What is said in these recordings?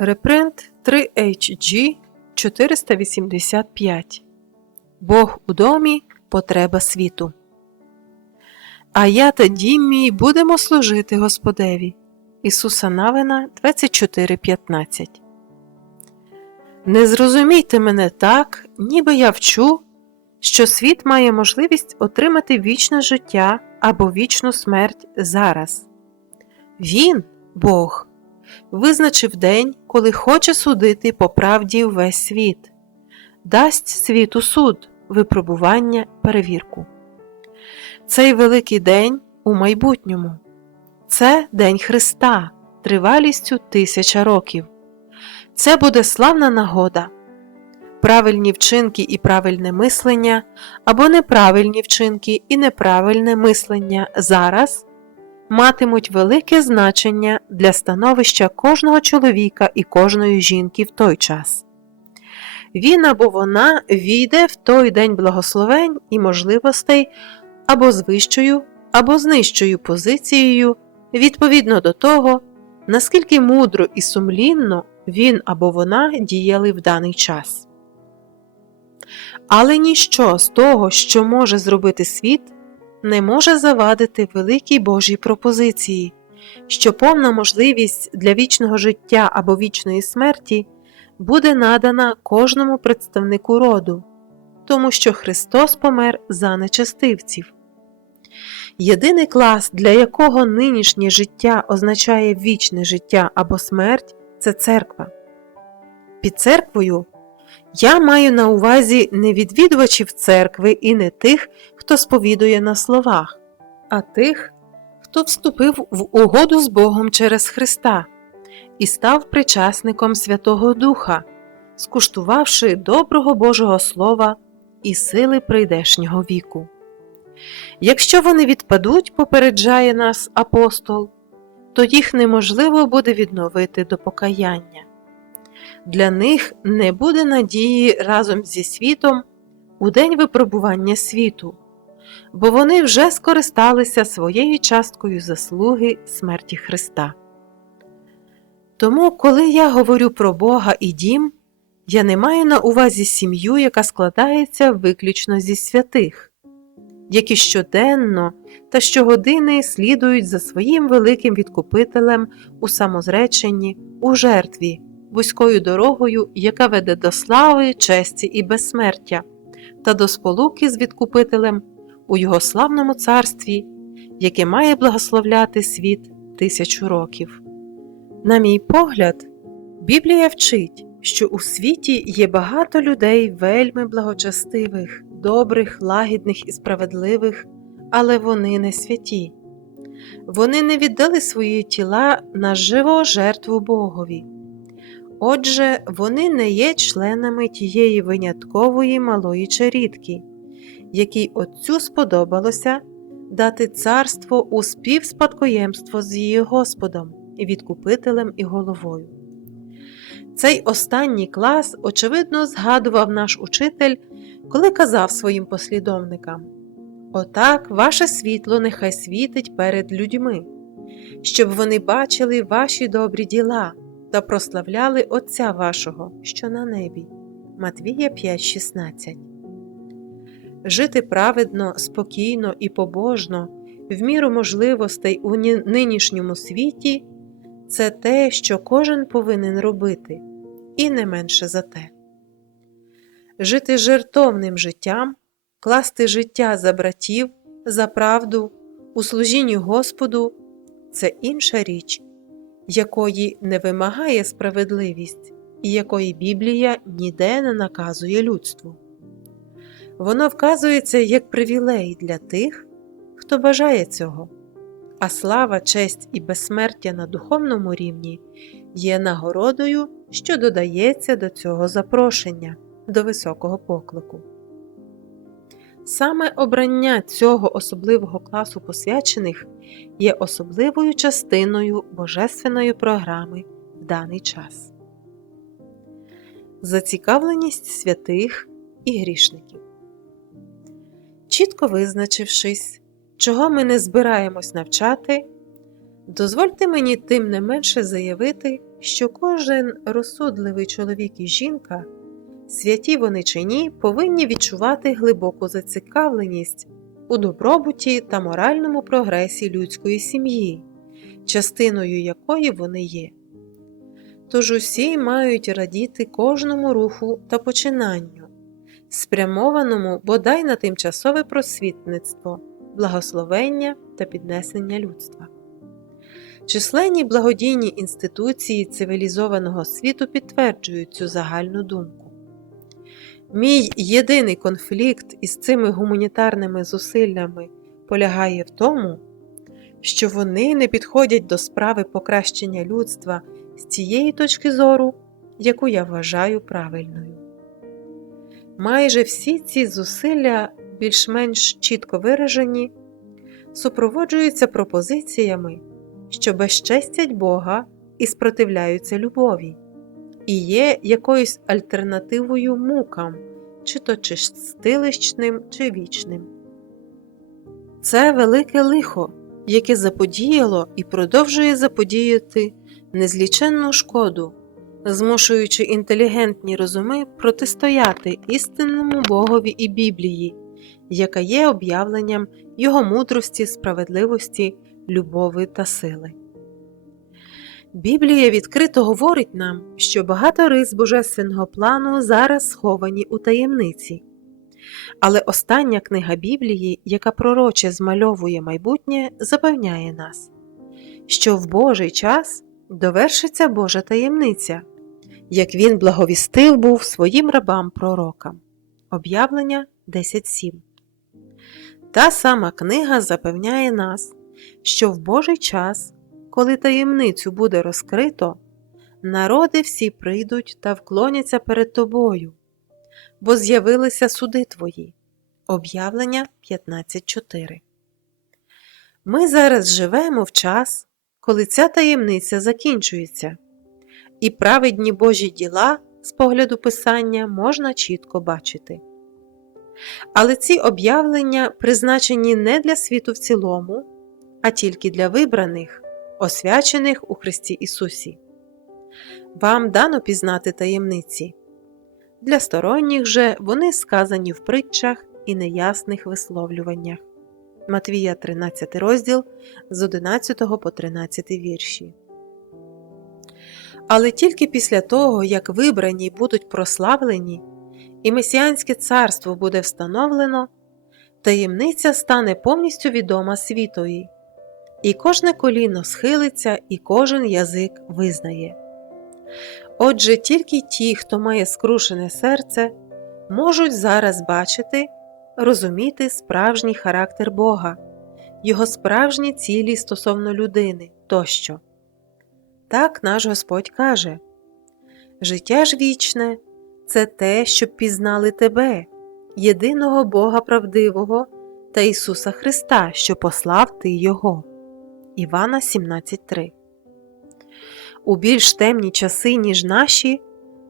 Репринт 3HG 485 Бог у домі потреба світу. А я та дім мій будемо служити Господеві. Ісуса Навина 24.15 Не зрозумійте мене так, ніби я вчу, що світ має можливість отримати вічне життя або вічну смерть зараз. Він, Бог, визначив день, коли хоче судити по правді весь світ, дасть світу суд, випробування, перевірку. Цей великий день у майбутньому. Це День Христа, тривалістю тисяча років. Це буде славна нагода. Правильні вчинки і правильне мислення або неправильні вчинки і неправильне мислення зараз матимуть велике значення для становища кожного чоловіка і кожної жінки в той час. Він або вона війде в той день благословень і можливостей або з вищою, або з нижчою позицією відповідно до того, наскільки мудро і сумлінно він або вона діяли в даний час. Але ніщо з того, що може зробити світ, не може завадити великій Божій пропозиції, що повна можливість для вічного життя або вічної смерті буде надана кожному представнику роду, тому що Христос помер за нечестивців. Єдиний клас, для якого нинішнє життя означає вічне життя або смерть, це церква. Під церквою я маю на увазі не відвідувачів церкви і не тих, хто сповідує на словах, а тих, хто вступив в угоду з Богом через Христа і став причасником Святого Духа, скуштувавши доброго Божого Слова і сили прийдешнього віку. Якщо вони відпадуть, попереджає нас апостол, то їх неможливо буде відновити до покаяння. Для них не буде надії разом зі світом у день випробування світу, бо вони вже скористалися своєю часткою заслуги смерті Христа. Тому, коли я говорю про Бога і дім, я не маю на увазі сім'ю, яка складається виключно зі святих, які щоденно та щогодини слідують за своїм великим відкупителем у самозреченні, у жертві, вузькою дорогою, яка веде до слави, честі і безсмертя, та до сполуки з відкупителем у його славному царстві, яке має благословляти світ тисячу років. На мій погляд, Біблія вчить, що у світі є багато людей вельми благочестивих, добрих, лагідних і справедливих, але вони не святі. Вони не віддали свої тіла на живу жертву Богові. Отже, вони не є членами тієї виняткової малої черідки, якій Отцю сподобалося дати царство у співспадкоємство з її Господом, відкупителем і головою. Цей останній клас, очевидно, згадував наш учитель, коли казав своїм послідовникам Отак ваше світло нехай світить перед людьми, щоб вони бачили ваші добрі діла та прославляли Отця вашого, що на небі. Матвія 5:16 Жити праведно, спокійно і побожно, в міру можливостей у нинішньому світі це те, що кожен повинен робити, і не менше за те. Жити жертовним життям, класти життя за братів, за правду, у служінні Господу це інша річ, якої не вимагає справедливість і якої Біблія ніде не наказує людству. Воно вказується як привілей для тих, хто бажає цього, а слава, честь і безсмертя на духовному рівні є нагородою, що додається до цього запрошення, до високого поклику. Саме обрання цього особливого класу посвячених є особливою частиною божественної програми в даний час. Зацікавленість святих і грішників. Чітко визначившись, чого ми не збираємось навчати, дозвольте мені тим не менше заявити, що кожен розсудливий чоловік і жінка, святі вони чи ні, повинні відчувати глибоку зацікавленість у добробуті та моральному прогресі людської сім'ї, частиною якої вони є. Тож усі мають радіти кожному руху та починанню, спрямованому бодай на тимчасове просвітництво, благословення та піднесення людства. Численні благодійні інституції цивілізованого світу підтверджують цю загальну думку. Мій єдиний конфлікт із цими гуманітарними зусиллями полягає в тому, що вони не підходять до справи покращення людства з цієї точки зору, яку я вважаю правильною. Майже всі ці зусилля, більш-менш чітко виражені, супроводжуються пропозиціями, що безчестять Бога і спротивляються любові, і є якоюсь альтернативою мукам, чи то чистилищним, чи вічним. Це велике лихо, яке заподіяло і продовжує заподіяти незліченну шкоду, змушуючи інтелігентні розуми протистояти істинному Богові і Біблії, яка є об'явленням Його мудрості, справедливості, любові та сили. Біблія відкрито говорить нам, що багато рис божественного плану зараз сховані у таємниці. Але остання книга Біблії, яка пророче змальовує майбутнє, запевняє нас, що в Божий час довершиться Божа таємниця, як він благовістив був своїм рабам пророкам. Об'явлення 10.7. Та сама книга запевняє нас, що в Божий час, коли таємницю буде розкрито, народи всі прийдуть та вклоняться перед тобою, бо з'явилися суди твої. Об'явлення 15.4. Ми зараз живемо в час, коли ця таємниця закінчується, і праведні Божі діла з погляду Писання можна чітко бачити. Але ці об'явлення призначені не для світу в цілому, а тільки для вибраних, освячених у Христі Ісусі. Вам дано пізнати таємниці. Для сторонніх же вони сказані в притчах і неясних висловлюваннях. Матвія 13 розділ з 11 по 13 вірші. Але тільки після того, як вибрані будуть прославлені, і Месіанське царство буде встановлено, таємниця стане повністю відома світові, і кожне коліно схилиться, і кожен язик визнає. Отже, тільки ті, хто має скрушене серце, можуть зараз бачити, розуміти справжній характер Бога, Його справжні цілі стосовно людини тощо. Так наш Господь каже Життя ж вічне це те, щоб пізнали Тебе, єдиного Бога правдивого та Ісуса Христа, що послав Ти Його. Івана 17.3 У більш темні часи, ніж наші,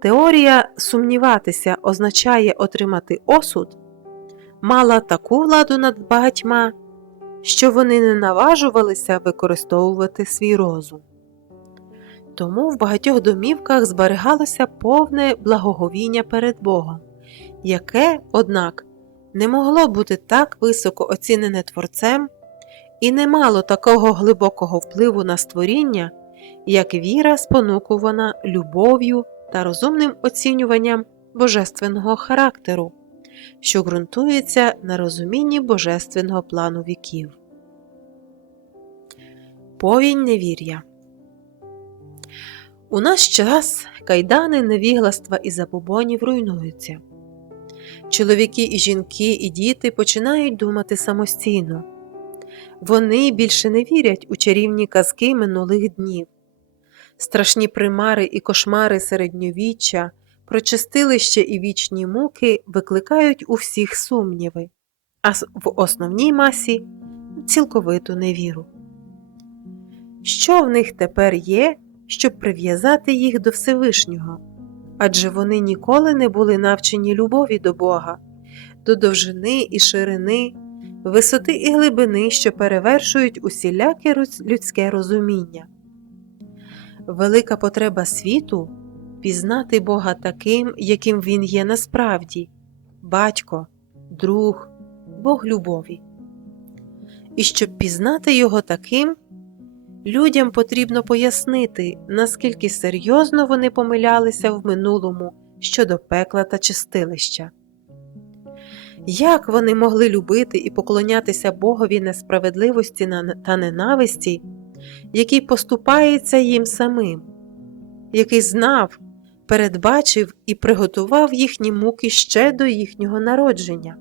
теорія сумніватися означає отримати осуд, мала таку владу над багатьма, що вони не наважувалися використовувати свій розум. Тому в багатьох домівках зберігалося повне благоговіння перед Богом, яке, однак, не могло бути так високо оцінене Творцем і не мало такого глибокого впливу на створіння, як віра, спонукувана любов'ю та розумним оцінюванням божественного характеру, що ґрунтується на розумінні божественного плану віків. Повінь невір'я у наш час кайдани невігластва і забобонів руйнуються. Чоловіки і жінки, і діти починають думати самостійно. Вони більше не вірять у чарівні казки минулих днів. Страшні примари і кошмари середньовіччя, прочистилище і вічні муки викликають у всіх сумніви, а в основній масі цілковиту невіру. Що в них тепер є, щоб прив'язати їх до Всевишнього, адже вони ніколи не були навчені любові до Бога, до довжини і ширини, висоти і глибини, що перевершують усіляке людське розуміння. велика потреба світу пізнати Бога таким, яким Він є насправді батько, друг, Бог любові. І щоб пізнати його таким, людям потрібно пояснити, наскільки серйозно вони помилялися в минулому щодо пекла та чистилища. Як вони могли любити і поклонятися Богові несправедливості та ненависті, який поступається їм самим, який знав, передбачив і приготував їхні муки ще до їхнього народження?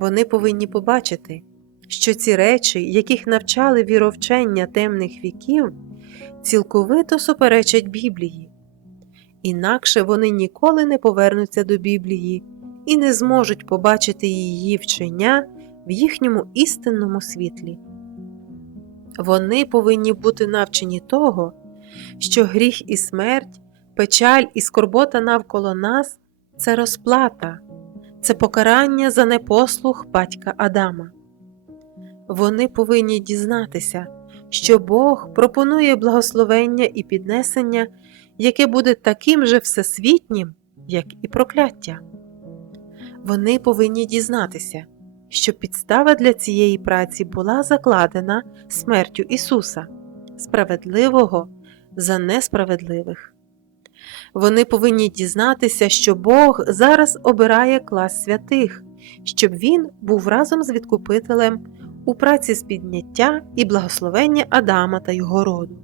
Вони повинні побачити, що ці речі, яких навчали віровчення темних віків, цілковито суперечать Біблії, інакше вони ніколи не повернуться до Біблії і не зможуть побачити її вчення в їхньому істинному світлі. Вони повинні бути навчені того, що гріх і смерть, печаль і скорбота навколо нас це розплата, це покарання за непослух батька Адама. Вони повинні дізнатися, що Бог пропонує благословення і піднесення, яке буде таким же всесвітнім, як і прокляття. Вони повинні дізнатися, що підстава для цієї праці була закладена смертю Ісуса, справедливого за несправедливих. Вони повинні дізнатися, що Бог зараз обирає клас святих, щоб Він був разом з відкупителем у праці з підняття і благословення Адама та його роду,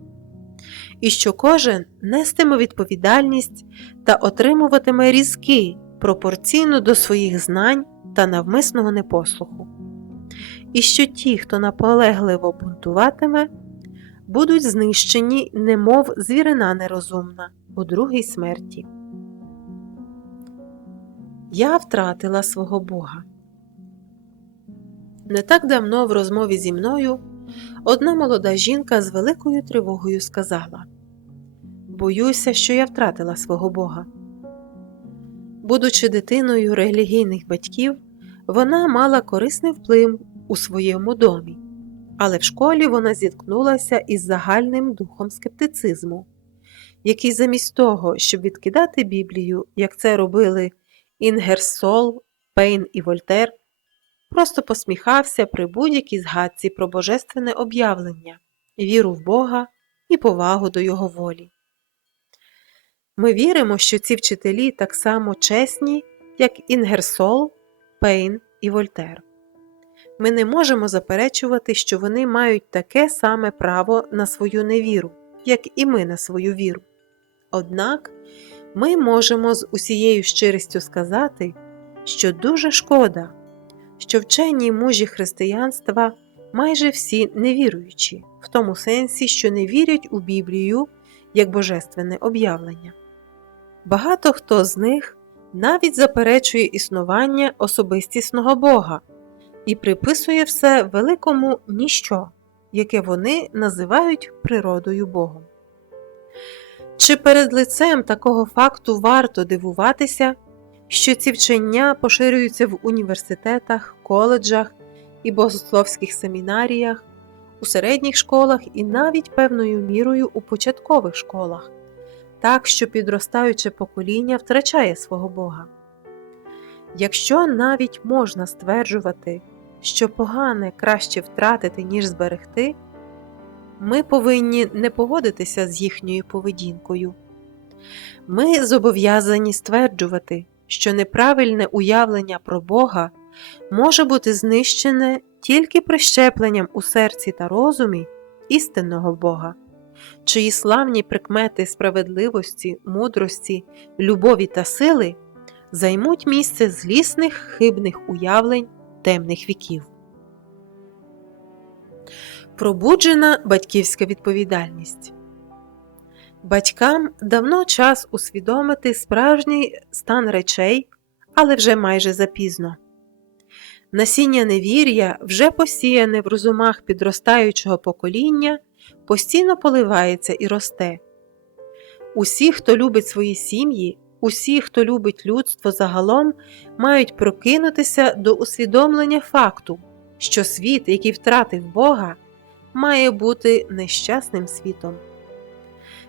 і що кожен нестиме відповідальність та отримуватиме різки пропорційно до своїх знань та навмисного непослуху, і що ті, хто наполегливо бунтуватиме, будуть знищені, немов звірина нерозумна у другій смерті. Я втратила свого Бога. Не так давно в розмові зі мною одна молода жінка з великою тривогою сказала Боюся, що я втратила свого Бога. Будучи дитиною релігійних батьків, вона мала корисний вплив у своєму домі, але в школі вона зіткнулася із загальним духом скептицизму, який замість того, щоб відкидати Біблію, як це робили Інгерсол, Пейн і Вольтер, просто посміхався при будь-якій згадці про божественне об'явлення, віру в Бога і повагу до Його волі. Ми віримо, що ці вчителі так само чесні, як Інгерсол, Пейн і Вольтер. Ми не можемо заперечувати, що вони мають таке саме право на свою невіру, як і ми на свою віру. Однак ми можемо з усією щирістю сказати, що дуже шкода, що вчені мужі християнства майже всі невіруючі, в тому сенсі, що не вірять у Біблію як божественне об'явлення. Багато хто з них навіть заперечує існування особистісного Бога і приписує все великому ніщо, яке вони називають природою Богом. Чи перед лицем такого факту варто дивуватися, що ці вчення поширюються в університетах, коледжах і богословських семінаріях, у середніх школах і навіть певною мірою у початкових школах, так що підростаюче покоління втрачає свого Бога? Якщо навіть можна стверджувати, що погане краще втратити, ніж зберегти, ми повинні не погодитися з їхньою поведінкою. Ми зобов'язані стверджувати, що неправильне уявлення про Бога може бути знищене тільки прищепленням у серці та розумі істинного Бога, чиї славні прикмети справедливості, мудрості, любові та сили займуть місце злісних хибних уявлень темних віків. Пробуджена батьківська відповідальність. Батькам давно час усвідомити справжній стан речей, але вже майже запізно. Насіння невір'я, вже посіяне в розумах підростаючого покоління, постійно поливається і росте. Усі, хто любить свої сім'ї, усі, хто любить людство загалом, мають прокинутися до усвідомлення факту, що світ, який втратив Бога, має бути нещасним світом.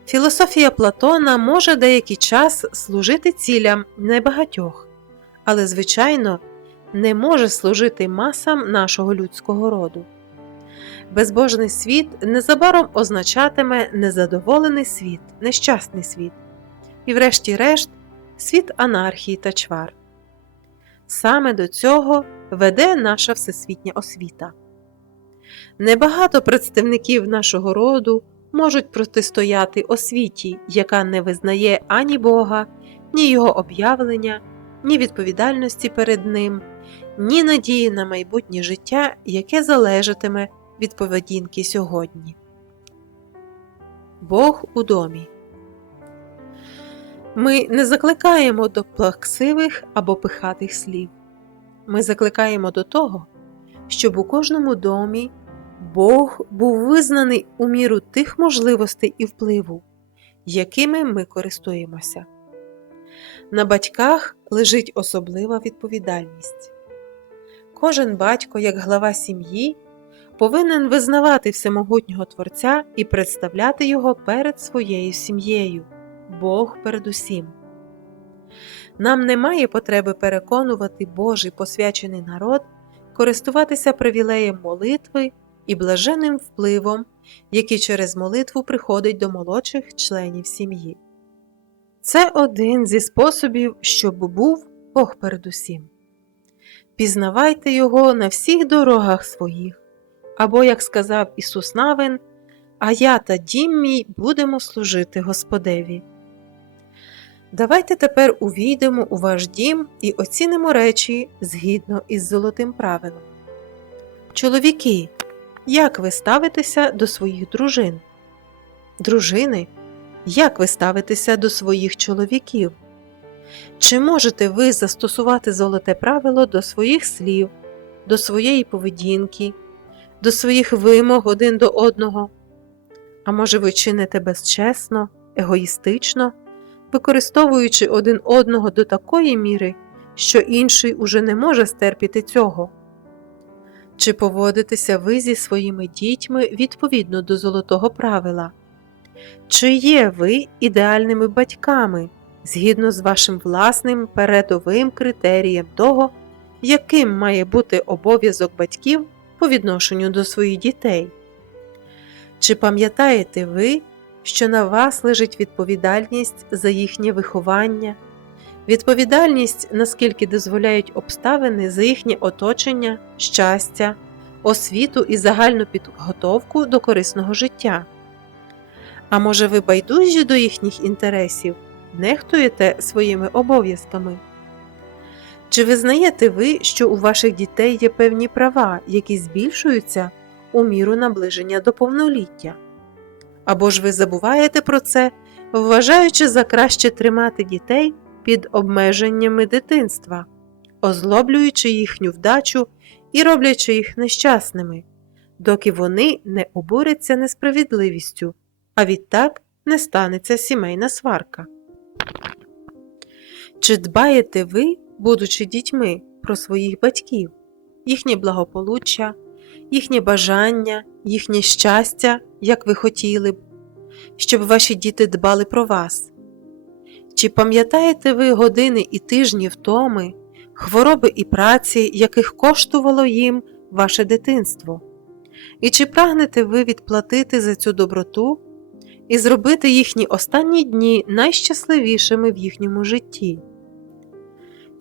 Філософія Платона може деякий час служити цілям небагатьох, але, звичайно, не може служити масам нашого людського роду. Безбожний світ незабаром означатиме незадоволений світ, нещасний світ, і, врешті-решт, світ анархії та чвар. Саме до цього веде наша всесвітня освіта. Небагато представників нашого роду можуть протистояти освіті, яка не визнає ані Бога, ні Його об'явлення, ні відповідальності перед Ним, ні надії на майбутнє життя, яке залежатиме від поведінки сьогодні. Бог у домі. Ми не закликаємо до плаксивих або пихатих слів. Ми закликаємо до того, щоб у кожному домі Бог був визнаний у міру тих можливостей і впливу, якими ми користуємося. На батьках лежить особлива відповідальність. Кожен батько, як глава сім'ї, повинен визнавати всемогутнього Творця і представляти його перед своєю сім'єю, Бог передусім. Нам немає потреби переконувати Божий посвячений народ користуватися привілеєм молитви і блаженним впливом, який через молитву приходить до молодших членів сім'ї. Це один зі способів, щоб був Бог передусім. Пізнавайте Його на всіх дорогах своїх, або, як сказав Ісус Навин, а я та дім мій будемо служити Господеві. Давайте тепер увійдемо у ваш дім і оцінимо речі згідно із золотим правилом. Чоловіки, як ви ставитеся до своїх дружин? Дружини, як ви ставитеся до своїх чоловіків? Чи можете ви застосувати золоте правило до своїх слів, до своєї поведінки, до своїх вимог один до одного? А може, ви чините безчесно, егоїстично, використовуючи один одного до такої міри, що інший уже не може стерпіти цього? Чи поводитеся ви зі своїми дітьми відповідно до золотого правила? Чи є ви ідеальними батьками згідно з вашим власним передовим критерієм того, яким має бути обов'язок батьків по відношенню до своїх дітей? Чи пам'ятаєте ви, що на вас лежить відповідальність за їхнє виховання, відповідальність, наскільки дозволяють обставини за їхнє оточення, щастя, освіту і загальну підготовку до корисного життя? А може, ви байдужі до їхніх інтересів, нехтуєте своїми обов'язками? Чи визнаєте ви, що у ваших дітей є певні права, які збільшуються у міру наближення до повноліття? Або ж ви забуваєте про це, вважаючи за краще тримати дітей під обмеженнями дитинства, озлоблюючи їхню вдачу і роблячи їх нещасними, доки вони не обуряться несправедливістю, а відтак не станеться сімейна сварка. Чи дбаєте ви, будучи дітьми, про своїх батьків, їхнє благополуччя, їхнє бажання, їхнє щастя, як ви хотіли б, щоб ваші діти дбали про вас? Чи пам'ятаєте ви години і тижні втоми, хвороби і праці, яких коштувало їм ваше дитинство? І чи прагнете ви відплатити за цю доброту і зробити їхні останні дні найщасливішими в їхньому житті?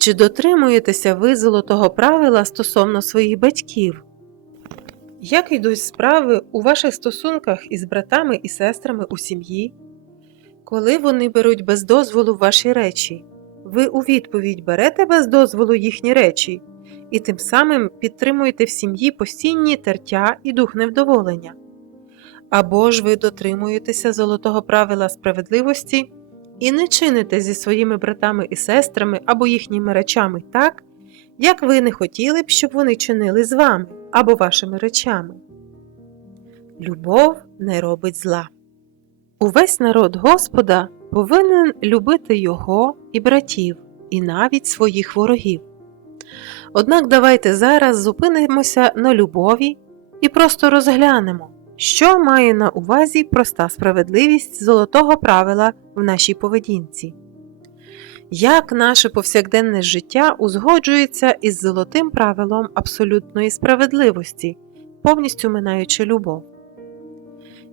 Чи дотримуєтеся ви золотого правила стосовно своїх батьків? Як йдуть справи у ваших стосунках із братами і сестрами у сім'ї? Коли вони беруть без дозволу ваші речі, ви у відповідь берете без дозволу їхні речі і тим самим підтримуєте в сім'ї постійні тертя і дух невдоволення. Або ж ви дотримуєтеся золотого правила справедливості і не чините зі своїми братами і сестрами або їхніми речами так, як ви не хотіли б, щоб вони чинили з вами або вашими речами. Любов не робить зла. Увесь народ Господа повинен любити Його і братів, і навіть своїх ворогів. Однак давайте зараз зупинимося на любові і просто розглянемо, Що має на увазі проста справедливість золотого правила в нашій поведінці? Як наше повсякденне життя узгоджується із золотим правилом абсолютної справедливості, повністю минаючи любов?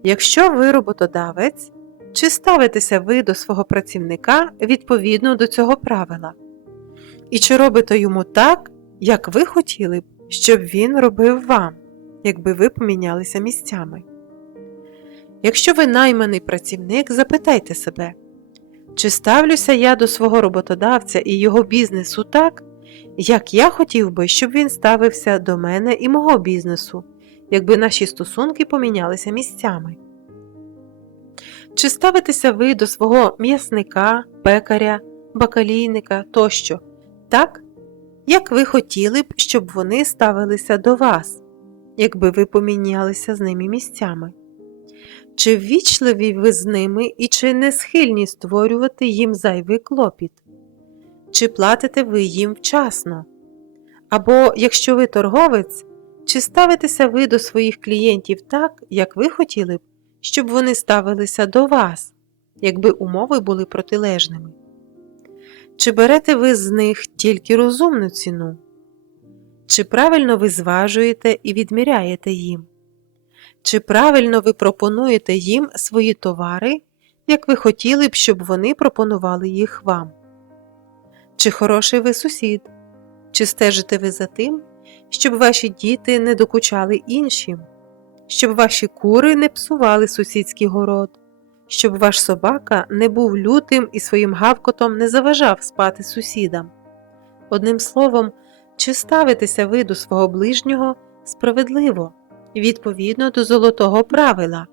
Якщо ви роботодавець, чи ставитеся ви до свого працівника відповідно до цього правила? І чи робите йому так, як ви хотіли б, щоб він робив вам, якби ви помінялися місцями? Якщо ви найманий працівник, запитайте себе, чи ставлюся я до свого роботодавця і його бізнесу так, як я хотів би, щоб він ставився до мене і мого бізнесу, якби наші стосунки помінялися місцями? Чи ставитеся ви до свого м'ясника, пекаря, бакалійника тощо так, як ви хотіли б, щоб вони ставилися до вас, якби ви помінялися з ними місцями? Чи ввічливі ви з ними і чи не схильні створювати їм зайвий клопіт? Чи платите ви їм вчасно? Або, якщо ви торговець, чи ставитеся ви до своїх клієнтів так, як ви хотіли б, щоб вони ставилися до вас, якби умови були протилежними? Чи берете ви з них тільки розумну ціну? Чи правильно ви зважуєте і відміряєте їм? Чи правильно ви пропонуєте їм свої товари, як ви хотіли б, щоб вони пропонували їх вам? Чи хороший ви сусід? Чи стежите ви за тим, щоб ваші діти не докучали іншим, щоб ваші кури не псували сусідський город, щоб ваш собака не був лютим і своїм гавкотом не заважав спати сусідам? Одним словом, чи ставитеся ви до свого ближнього справедливо? відповідно до золотого правила,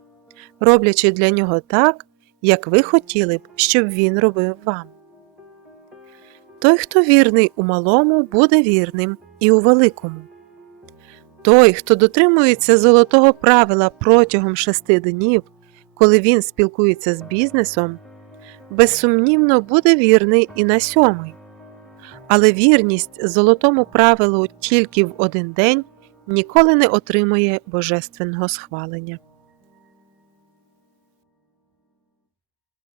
роблячи для нього так, як ви хотіли б, щоб він робив вам. Той, хто вірний у малому, буде вірним і у великому. Той, хто дотримується золотого правила протягом шести днів, коли він спілкується з бізнесом, безсумнівно буде вірний і на сьомий. Але вірність золотому правилу тільки в один день ніколи не отримує божественного схвалення.